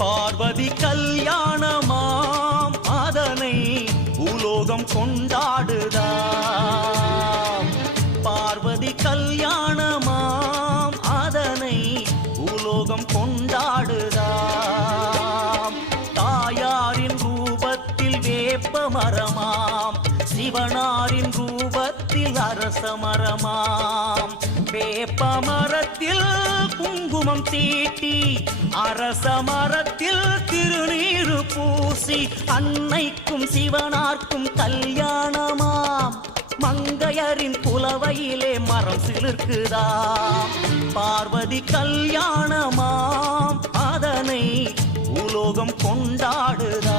பார்வதி கல்யாணமாம் அதனை பூலோகம் கொண்டாடுதாம். பார்வதி கல்யாணமாம் அதனை பூலோகம் கொண்டாடுதாம். தாயாரின் ரூபத்தில் வேப்ப மரமாம், சிவனாரின் ரூபத்தில் அரச மரமாம். வேப்ப மரத்தில் குங்குமம் தீட்டி, அரச மரத்தில் திருநீரு பூசி, அன்னைக்கும் சிவனார்க்கும் கல்யாணமாம். மங்கையரின் புலவையிலே மரம் சிலிர்க்குதாம். பார்வதி கல்யாணமாம் அதனை பூலோகம் கொண்டாடுதா.